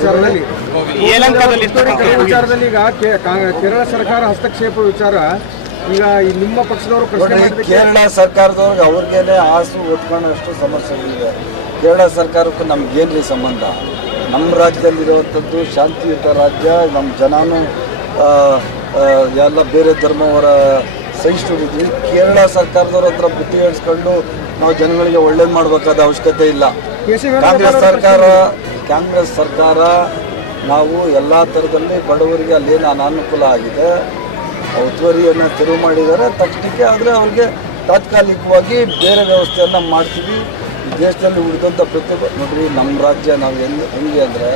ವಿಚಾರದಲ್ಲಿ ವಿಚಾರದಲ್ಲಿ ಈಗ ಕೇರಳ ಸರ್ಕಾರ ಹಸ್ತಕ್ಷೇಪ ವಿಚಾರ ಈಗ ನಿಮ್ಮ ಪಕ್ಷದವರು ಪ್ರಶ್ನೆ ಕೇರಳ ಸರ್ಕಾರದವ್ರಿಗೆ ಅವ್ರಿಗೇನೆ ಆಸು ಒಟ್ಕೊಳ್ಳೋಷ್ಟು ಸಮಸ್ಯೆಗಳಿವೆ. ಕೇರಳ ಸರ್ಕಾರಕ್ಕೂ ನಮ್ಗೇನ್ರಿ ಸಂಬಂಧ? ನಮ್ಮ ರಾಜ್ಯದಲ್ಲಿರುವಂಥದ್ದು ಶಾಂತಿಯುತ ರಾಜ್ಯ. ನಮ್ಮ ಜನನೂ ಎಲ್ಲ ಬೇರೆ ಧರ್ಮವರ ಸಹಿಷ್ಣುರಿದ್ವಿ. ಕೇರಳ ಸರ್ಕಾರದವ್ರ ಹತ್ರ ಬುದ್ಧಿ ಹೇಳಿಸ್ಕೊಂಡು ನಾವು ಜನಗಳಿಗೆ ಒಳ್ಳೇದು ಮಾಡಬೇಕಾದ ಅವಶ್ಯಕತೆ ಇಲ್ಲ. ಕಾಂಗ್ರೆಸ್ ಸರ್ಕಾರ ನಾವು ಎಲ್ಲ ಥರದಲ್ಲಿ ಬಡವರಿಗೆ ಅಲ್ಲೇನು ಅನಾನುಕೂಲ ಆಗಿದೆ, ಒತ್ತುವರಿಯನ್ನು ತೆರವು ಮಾಡಿದ್ದಾರೆ ತಕ್ಷಣಕ್ಕೆ. ಆದರೆ ಅವ್ರಿಗೆ ತಾತ್ಕಾಲಿಕವಾಗಿ ಬೇರೆ ವ್ಯವಸ್ಥೆಯನ್ನು ಮಾಡ್ತೀವಿ. ದೇಶದಲ್ಲಿ ಉಳಿದಂಥ ನೋಡ್ರಿ, ನಮ್ಮ ರಾಜ್ಯ ನಾವು ಹೆಂಗೆ ಅಂದರೆ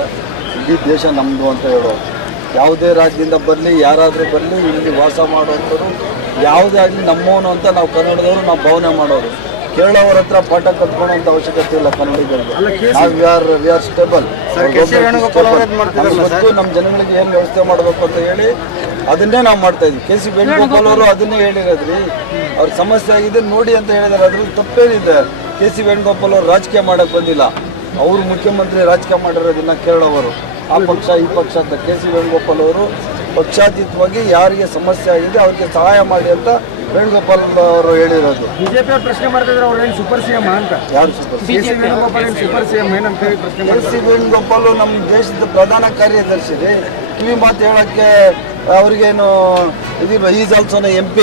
ಇಡೀ ದೇಶ ನಮ್ಮದು ಅಂತ ಹೇಳೋದು. ಯಾವುದೇ ರಾಜ್ಯದಿಂದ ಬರಲಿ, ಯಾರಾದರೂ ಬರಲಿ, ಇಲ್ಲಿ ವಾಸ ಮಾಡೋಂಥವ್ರು ಯಾವುದೇ ಆಗಲಿ ನಮ್ಮವನು ಅಂತ ನಾವು ಕನ್ನಡದವರು ನಾವು ಭಾವನೆ ಮಾಡೋರು. ಕೇರಳವ್ರ ಹತ್ರ ಪಾಠ ಕಲ್ತ್ಕೊಳ್ಳೋಂಥ ಅವಶ್ಯಕತೆ ಇಲ್ಲ ಕನ್ನಡಿಗರಿಗೆ. ನಾವು ವಿ ಆರ್ ಸ್ಟೇಬಲ್. ಮತ್ತು ನಮ್ಮ ಜನಗಳಿಗೆ ಏನು ವ್ಯವಸ್ಥೆ ಮಾಡಬೇಕು ಅಂತ ಹೇಳಿ ಅದನ್ನೇ ನಾವು ಮಾಡ್ತಾ ಇದ್ವಿ. ಕೆ ಸಿ ವೇಣುಗೋಪಾಲ್ ಅವರು ಅದನ್ನೇ ಹೇಳಿರೋದ್ರಿ. ಅವ್ರ ಸಮಸ್ಯೆ ಆಗಿದೆ ನೋಡಿ ಅಂತ ಹೇಳಿದಾರೆ. ಅದ್ರಲ್ಲಿ ತಪ್ಪೇನಿದೆ? ಕೆ ಸಿ ವೇಣುಗೋಪಾಲ್ ಅವರು ರಾಜಕೀಯ ಮಾಡೋಕ್ಕೆ ಬಂದಿಲ್ಲ. ಅವರು ಮುಖ್ಯಮಂತ್ರಿ ರಾಜಕೀಯ ಮಾಡಿರೋದನ್ನ ಕೇರಳವರು ಆ ಪಕ್ಷ ಈ ಪಕ್ಷ ಅಂತ. ಕೆ ಸಿ ವೇಣುಗೋಪಾಲ್ ಅವರು ಪಕ್ಷಾತೀತವಾಗಿ ಯಾರಿಗೆ ಸಮಸ್ಯೆ ಆಗಿದೆ ಅವ್ರಿಗೆ ಸಹಾಯ ಮಾಡಿ ಅಂತ ವೇಣುಗೋಪಾಲ್ ಅವರು ಹೇಳಿರೋದು. ಬಿಜೆಪಿ ಅವರು ಪ್ರಶ್ನೆ ಮಾಡ್ತಿದ್ರೆ ಅವ್ರು ಏನು ಸೂಪರ್ ಸಿಎಂ ಅಂತ? ಯಾರು ಸೂಪರ್ ಸಿಎಂ ಏನಂತ ಹೇಳಿ ಪ್ರಶ್ನೆ? ಕೆ ಸಿ ವೇಣುಗೋಪಾಲ್ ನಮ್ಮ ದೇಶದ ಪ್ರಧಾನ ಕಾರ್ಯದರ್ಶಿ ರೀ. ಕಿವಿ ಮಾತು ಹೇಳೋಕ್ಕೆ ಅವ್ರಿಗೇನು ಇದಿಲ್ಲ. ಈಸ್ ಆಲ್ಸೋನ MP.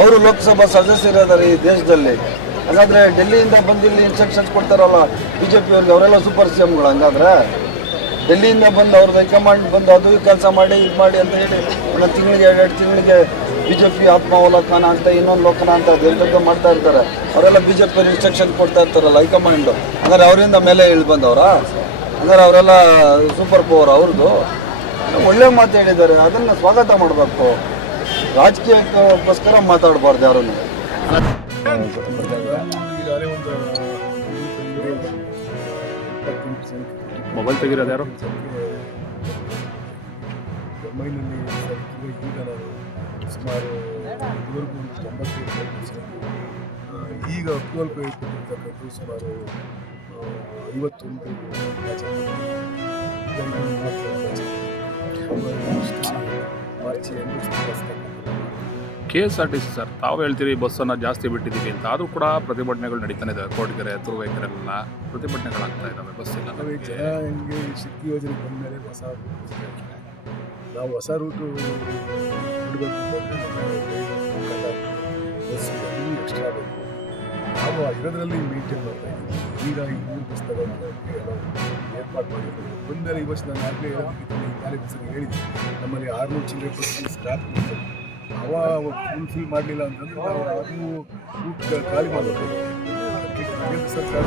ಅವರು ಲೋಕಸಭಾ ಸದಸ್ಯರಿದ್ದಾರೆ ಈ ದೇಶದಲ್ಲಿ. ಹಾಗಾದರೆ ಡೆಲ್ಲಿಯಿಂದ ಬಂದು ಇಲ್ಲಿ ಇನ್ಸ್ಟ್ರಕ್ಷನ್ಸ್ ಕೊಡ್ತಾರಲ್ಲ BJP ಅವ್ರಿಗೆ, ಅವರೆಲ್ಲ ಸೂಪರ್ CMಗಳು. ಹಂಗಾದ್ರೆ ಡೆಲ್ಲಿಯಿಂದ ಬಂದು ಅವ್ರದ್ದು ಹೈಕಮಾಂಡ್ ಬಂದು ಅದು ಕೆಲಸ ಮಾಡಿ ಇದು ಮಾಡಿ ಅಂತ ಹೇಳಿ ಒಂದೊಂದು ತಿಂಗಳಿಗೆ 2 ತಿಂಗಳಿಗೆ BJP ಆತ್ಮಾವಲೋಕನ ಅಂತ ಇನ್ನೊಂದು ಲೋಕನ ಅಂತ ಅದೆಲ್ಲದೂ ಮಾಡ್ತಾ ಇರ್ತಾರೆ. ಅವರೆಲ್ಲ BJP ಇನ್ಸ್ಟ್ರಕ್ಷನ್ ಕೊಡ್ತಾ ಇರ್ತಾರಲ್ಲ ಹೈಕಮಾಂಡು. ಹಂಗಾರೆ ಅವರಿಂದ ಮೇಲೆ ಇಳಿ ಬಂದವರ? ಹಂಗಾರೆ ಅವರೆಲ್ಲ ಸೂಪರ್ ಪವರ್ ಅವ್ರದ್ದು. ಒಳ್ಳೆ ಮಾತು ಹೇಳಿದ್ದಾರೆ, ಅದನ್ನು ಸ್ವಾಗತ ಮಾಡಬೇಕು. ರಾಜಕೀಯಕ್ಕೋಸ್ಕರ ಮಾತಾಡಬಾರ್ದು ಯಾರನ್ನು. ಮೊಬೈಲ್ ತೆಗಿರೋದು ಯಾರು? ಮುಂಬೈನಲ್ಲಿ ಈಗ ನಾನು ಸುಮಾರು 97%, ಈಗ ಅಪ್ರೂವಲ್ ಕೊಟ್ಟಿರ್ತಕ್ಕಂಥದ್ದು ಸುಮಾರು 51 ಮಾರ್ಚ್ KSRTC ಸರ್, ತಾವು ಹೇಳ್ತೀರಿ ಬಸ್ಸನ್ನು ಜಾಸ್ತಿ ಬಿಟ್ಟಿದ್ದೀವಿ ಅಂತ. ಆದರೂ ಕೂಡ ಪ್ರತಿಭಟನೆಗಳು ನಡೀತಾನೆ ಇದ್ದಾವೆ. ಕೊರಟಗೆರೆ, ತುರುವೇಕೆರೆಲ್ಲ ಪ್ರತಿಭಟನೆಗಳಾಗ್ತಾ ಇದ್ದಾವೆ. ಬಸ್ ಇಲ್ಲ. ಜನ ಹೆಂಗೆ ಶಕ್ತಿ ಯೋಜನೆ ಬಂದ ಮೇಲೆ ನಾವು ಹೊಸ ರೂಟು ಬಿಡಬೇಕು ಅಂತಂದರೆ ಬಸ್ ಎಲ್ಲೂ ಎಕ್ಸ್ಟ್ರಾ ಬೇಕು. ನಾವು ಇರೋದ್ರಲ್ಲಿ ಮೇಂಟೈನ್ ಮಾಡ್ತಾ ಇದ್ದೀವಿ. ಈಗ ಈ 3 ಬಸ್ ತಗೊಂಡೋಗೋಕ್ಕೆ ಎಲ್ಲ ಏರ್ಪಾಡು ಮಾಡಿದ್ದೀವಿ. ಬಂದರೆ ಇವತ್ತು ನಾನು ಆಗಲೇ ಬಸ್ಸಲ್ಲಿ ಹೇಳಿದ್ವಿ, ನಮ್ಮಲ್ಲಿ 600 ಚಿಲ್ಲರೆ ಬಸ್ ಸ್ಕ್ರಾಪ್ ಫುಲ್ ಮಾಡಲಿಲ್ಲ ಅಂತಂದರೆ ನಾವು ಅದು ರೂಟ್ ಖಾಲಿ ಮಾಡಬೇಕು. ಕೇಂದ್ರ ಸರ್ಕಾರ